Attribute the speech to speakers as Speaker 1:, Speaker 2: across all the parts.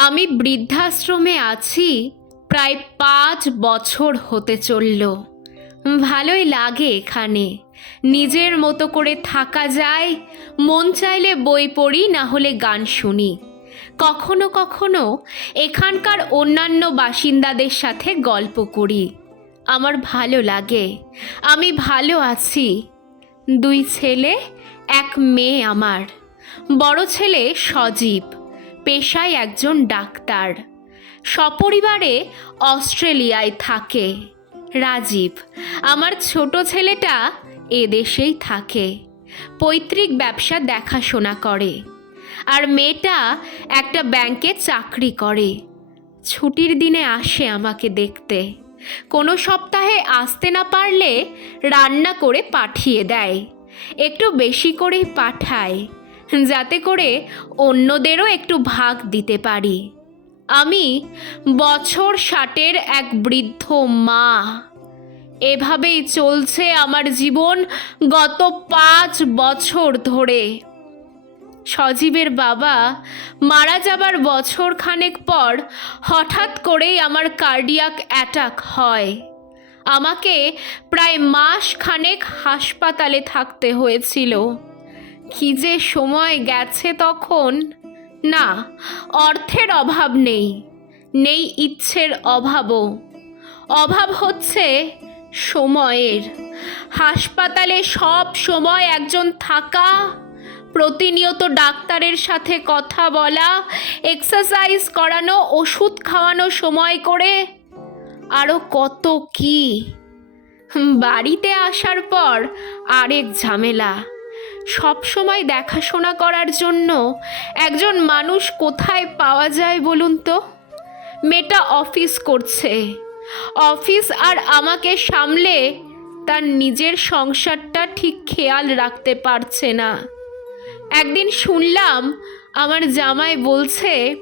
Speaker 1: আমি বৃদ্ধাশ্রমে আছি, প্রায় পাঁচ বছর হতে চলল। ভালোই লাগে এখানে। নিজের মতো করে থাকা যায়, মন চাইলে বই পড়ি, না হলে গান শুনি। কখনো কখনো এখানকার অন্যান্য বাসিন্দাদের সাথে গল্প করি। আমার ভালো লাগে। আমি ভালো আছি। দুই ছেলে, এক মেয়ে আমার। বড় ছেলে সজীব। পেশায় একজন ডাক্তার। সপরিবারে অস্ট্রেলিয়ায় থাকে। রাজীব, আমার ছোট ছেলেটা এদেশেই থাকে। পৈতৃক ব্যবসা দেখাশোনা করে। আর মেয়েটা একটা ব্যাংকে চাকরি করে। ছুটির দিনে আসে আমাকে দেখতে। কোনো সপ্তাহে আসতে না পারলে রান্না করে পাঠিয়ে দেয়। একটু বেশি করেই পাঠায়। যাতে করে অন্যদেরও একটু ভাগ দিতে পারি। আমি বছর ষাটের এক বৃদ্ধ মা। এভাবেই চলছে আমার জীবন গত পাঁচ বছর ধরে। সজীবের বাবা মারা যাবার বছর খানেক পর হঠাৎ করেই আমার কার্ডিয়াক অ্যাটাক হয়। আমাকে প্রায় মাস খানেক হাসপাতালে থাকতে হয়েছিল। কি যে সময় গেছে তখন? না, অর্থের অভাব নেই নেই ইচ্ছের অভাবও। অভাব হচ্ছে সময়ের। হাসপাতালে সব সময় একজন থাকা, প্রতিনিয়ত ডাক্তারের সাথে কথা বলা, এক্সারসাইজ করানো, ওষুধ খাওয়ানো সময় করে। আরও কত কি? বাড়িতে আসার পর আরেক ঝামেলা। সব সময় দেখাশোনা করার জন্য একজন মানুষ কোথায় পাওয়া যায় বলুন তো? মেয়েটা অফিস করছে। অফিস আর আমাকে সামলে তার নিজের সংসারটা ঠিক খেয়াল রাখতে পারছে না। একদিন শুনলাম আমার জামাই বলছে,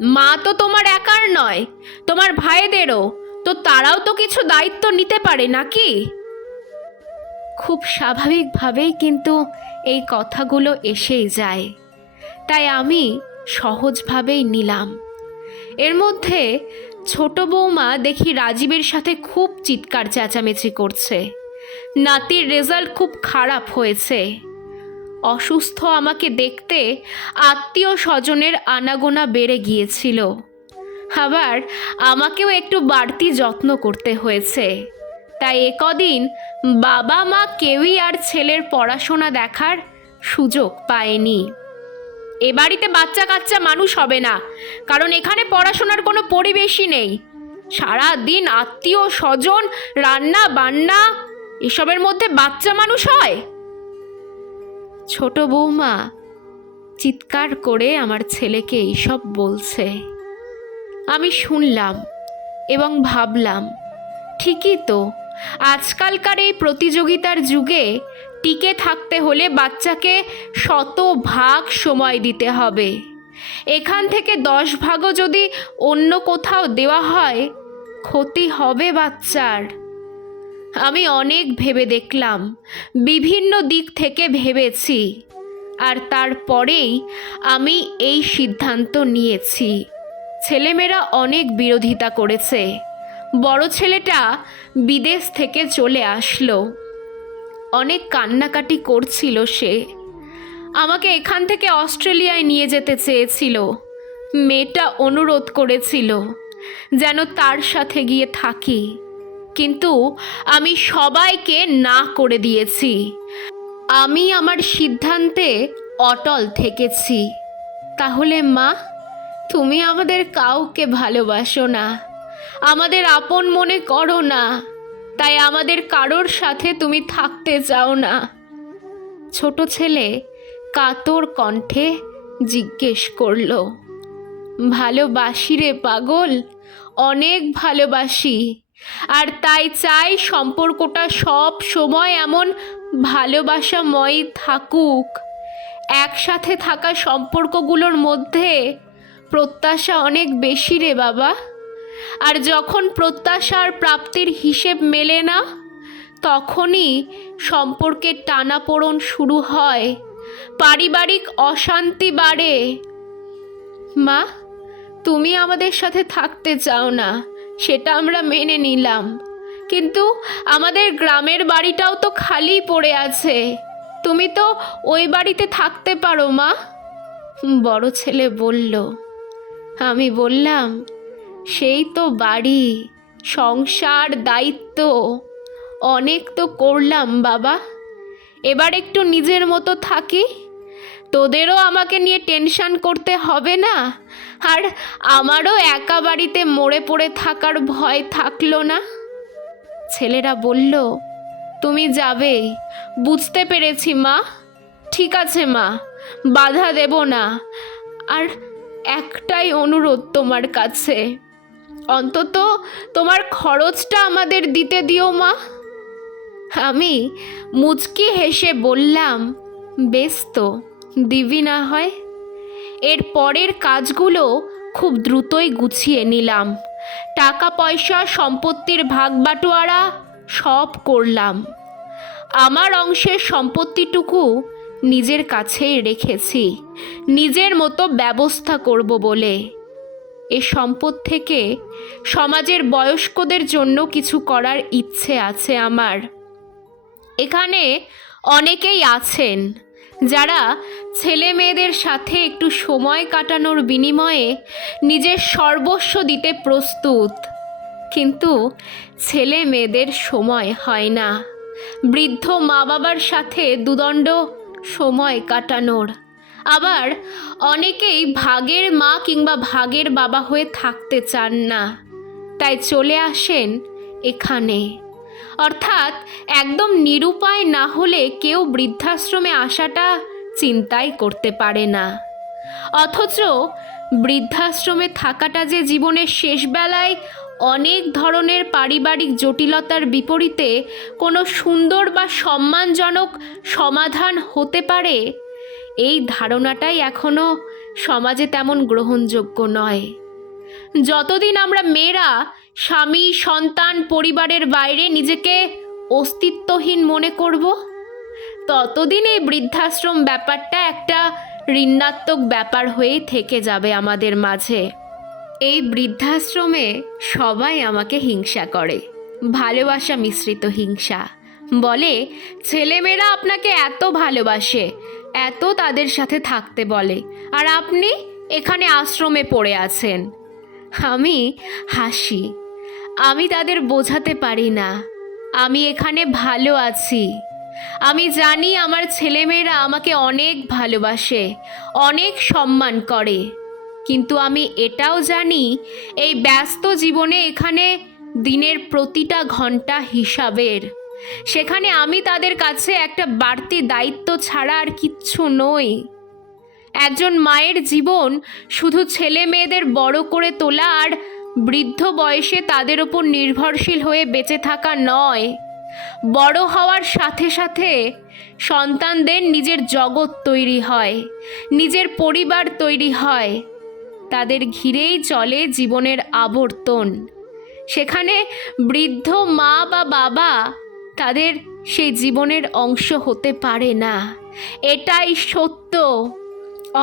Speaker 1: মা তো তোমার একার নয়, তোমার ভাইদেরও, তো তারাও তো কিছু দায়িত্ব নিতে পারে নাকি? খুব স্বাভাবিকভাবেই কিন্তু এই কথাগুলো এসেই যায়। তাই আমি সহজভাবেই নিলাম। এর মধ্যে ছোট বৌমা দেখি রাজীবের সাথে খুব চিৎকার চেঁচামেচি করছে। নাতির রেজাল্ট খুব খারাপ হয়েছে। অসুস্থ আমাকে দেখতে আত্মীয় স্বজনের আনাগোনা বেড়ে গিয়েছিল। আবার আমাকেও একটু বাড়তি যত্ন করতে হয়েছে। তাই একদিন বাবা মা কেউই আর ছেলের পড়াশোনা দেখার সুযোগ পায়নি। এ বাড়িতে বাচ্চা কাচ্চা মানুষ হবে না, কারণ এখানে পড়াশোনার কোনো পরিবেশই নেই। সারা দিন আত্মীয় স্বজন, রান্না বান্না, এসবের মধ্যে বাচ্চা মানুষ হয়? ছোট বৌমা, চিৎকার করে আমার ছেলেকে এইসব বলছে। আমি শুনলাম এবং ভাবলাম, ঠিকই তো আজকালকার এই প্রতিযোগিতার যুগে টিকে থাকতে হলে বাচ্চাকে শত ভাগ সময় দিতে হবে। এখান থেকে দশ ভাগও যদি অন্য কোথাও দেওয়া হয়, ক্ষতি হবে বাচ্চার। আমি অনেক ভেবে দেখলাম, বিভিন্ন দিক থেকে ভেবেছি, আর তারপরেই আমি এই সিদ্ধান্ত নিয়েছি। ছেলেমেয়েরা অনেক বিরোধিতা করেছে। বড় ছেলেটা বিদেশ থেকে চলে আসলো। অনেক কান্নাকাটি করছিল সে। আমাকে এখান থেকে অস্ট্রেলিয়ায় নিয়ে যেতে চেয়েছিল। মেয়েটা অনুরোধ করেছিল যেন তার সাথে গিয়ে থাকি। কিন্তু আমি সবাইকে না করে দিয়েছি। আমি আমার সিদ্ধান্তে অটল থেকেছি। তাহলে মা, তুমি আমাদের কাউকে ভালোবাসো না। আমাদের আপন মনে করো না। তাই আমাদের কারোর সাথে তুমি থাকতে চাও না। ছোট ছেলে কাতর কণ্ঠে জিজ্ঞেস করল, ভালোবাসি রে পাগল? অনেক ভালোবাসি। আর তাই চাই সম্পর্কটা সব সময় এমন ভালোবাসাময় থাকুক। একসাথে থাকা সম্পর্কগুলোর মধ্যে প্রত্যাশা অনেক বেশি রে বাবা। আর যখন প্রত্যাশার প্রাপ্তির হিসেব মেলে না, তখনই সম্পর্কের টানাপোড়ন শুরু হয়। পারিবারিক অশান্তি বাড়ে। মা, তুমি আমাদের সাথে থাকতে চাও না, সেটা আমরা মেনে নিলাম। কিন্তু আমাদের গ্রামের বাড়িটাও তো খালি পড়ে আছে। তুমি তো ওই বাড়িতে থাকতে পারো, মা। বড় ছেলে বলল, আমি বললাম সেই তো বাড়ি, সংসার, দায়িত্ব। অনেক তো করলাম, বাবা। এবার একটু নিজের মতো থাকি। তোদেরও আমাকে নিয়ে টেনশন করতে হবে না। আর আমারও একা বাড়িতে মরে পড়ে থাকার ভয় থাকল না। ছেলেরা বলল, তুমি যাবে। বুঝতে পেরেছি, মা। ঠিক আছে, মা। বাধা দেব না। আর একটাই অনুরোধ তোমার কাছে। অন্তত তোমার খরচটা আমাদের দিতে দিও মা। আমি মুচকি হেসে বললাম, বেশ তো, দিবি না হয়। এর পরের কাজগুলো খুব দ্রুতই গুছিয়ে নিলাম। টাকা পয়সা সম্পত্তির ভাগ বাটোয়ারা সব করলাম। আমার অংশের সম্পত্তিটুকু নিজের কাছেই রেখেছি। নিজের মতো ব্যবস্থা করব বলে। এ সম্পদ থেকে সমাজের বয়স্কদের জন্য কিছু করার ইচ্ছে আছে আমার। এখানে অনেকেই আছেন যারা ছেলে মেয়েদের সাথে একটু সময় কাটানোর বিনিময়ে নিজের সর্বস্ব দিতে প্রস্তুত। কিন্তু ছেলে মেয়েদের সময় হয় না। বৃদ্ধ মা বাবার সাথে দুদণ্ড সময় কাটানোর। আবার অনেকেই ভাগের মা কিংবা ভাগের বাবা হয়ে থাকতে চান না। তাই চলে আসেন এখানে। অর্থাৎ একদম নিরুপায় না হলে কেউ বৃদ্ধাশ্রমে আসাটা চিন্তাই করতে পারে না। অথচ বৃদ্ধাশ্রমে থাকাটা যে জীবনের শেষ বেলায় অনেক ধরনের পারিবারিক জটিলতার বিপরীতে কোনো সুন্দর বা সম্মানজনক সমাধান হতে পারে এই ধারণাটাই এখনও সমাজে তেমন গ্রহণযোগ্য নয়। যতদিন আমরা মেয়েরা স্বামী, সন্তান, পরিবারের বাইরে নিজেকে অস্তিত্বহীন মনে করব, ততদিন এই বৃদ্ধাশ্রম ব্যাপারটা একটা ঋণাত্মক ব্যাপার হয়েই থেকে যাবে আমাদের মাঝে। এই বৃদ্ধাশ্রমে সবাই আমাকে হিংসা করে, ভালোবাসা মিশ্রিত হিংসা। বলে, ছেলেমেয়েরা আপনাকে এত ভালোবাসে এত তাদের সাথে থাকতে বলে। আর আপনি এখানে আশ্রমে পড়ে আছেন। আমি হাসি। আমি তাদের বোঝাতে পারি না। আমি এখানে ভালো আছি। আমি জানি আমার ছেলেমেয়েরা আমাকে অনেক ভালোবাসে, অনেক সম্মান করে। কিন্তু আমি এটাও জানি, এই ব্যস্ত জীবনে এখানে দিনের প্রতিটা ঘণ্টা হিসাবের। সেখানে আমি তাদের কাছে একটা বাড়তি দায়িত্ব ছাড়া আর কিচ্ছু নই। একজন মায়ের জীবন শুধু ছেলে মেয়েদের বড় করে তোলা আর বৃদ্ধ বয়সে তাদের ওপর নির্ভরশীল হয়ে বেঁচে থাকা নয়। বড় হওয়ার সাথে সাথে সন্তানদের নিজের জগৎ তৈরি হয়, নিজের পরিবার তৈরি হয়। তাদের ঘিরেই চলে জীবনের আবর্তন। সেখানে বৃদ্ধ মা বা বাবা তাদের সেই জীবনের অংশ হতে পারে না। এটাই সত্য।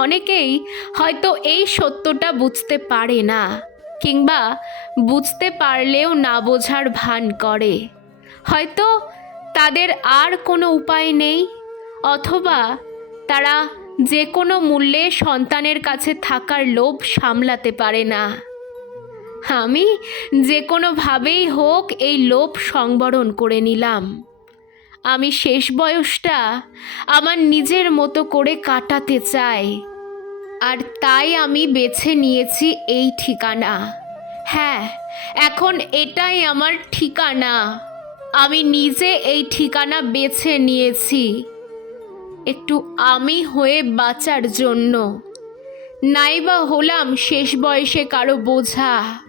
Speaker 1: অনেকেই হয়তো এই সত্যটা বুঝতে পারে না, কিংবা বুঝতে পারলেও না বোঝার ভান করে। হয়তো তাদের আর কোনো উপায় নেই, অথবা তারা যে কোনো মূল্যে সন্তানের কাছে থাকার লোভ সামলাতে পারে না। আমি যে কোনোভাবেই হোক এই লোভ সংবরণ করে নিলাম। আমি শেষ বয়সটা আমার নিজের মতো করে কাটাতে চাই। আর তাই আমি বেছে নিয়েছি এই ঠিকানা। হ্যাঁ এখন এটাই আমার ঠিকানা। আমি নিজে এই ঠিকানা বেছে নিয়েছি। একটু আমি হয়ে বাঁচার জন্য। নাইবা হলাম শেষ বয়সে কারও বোঝা।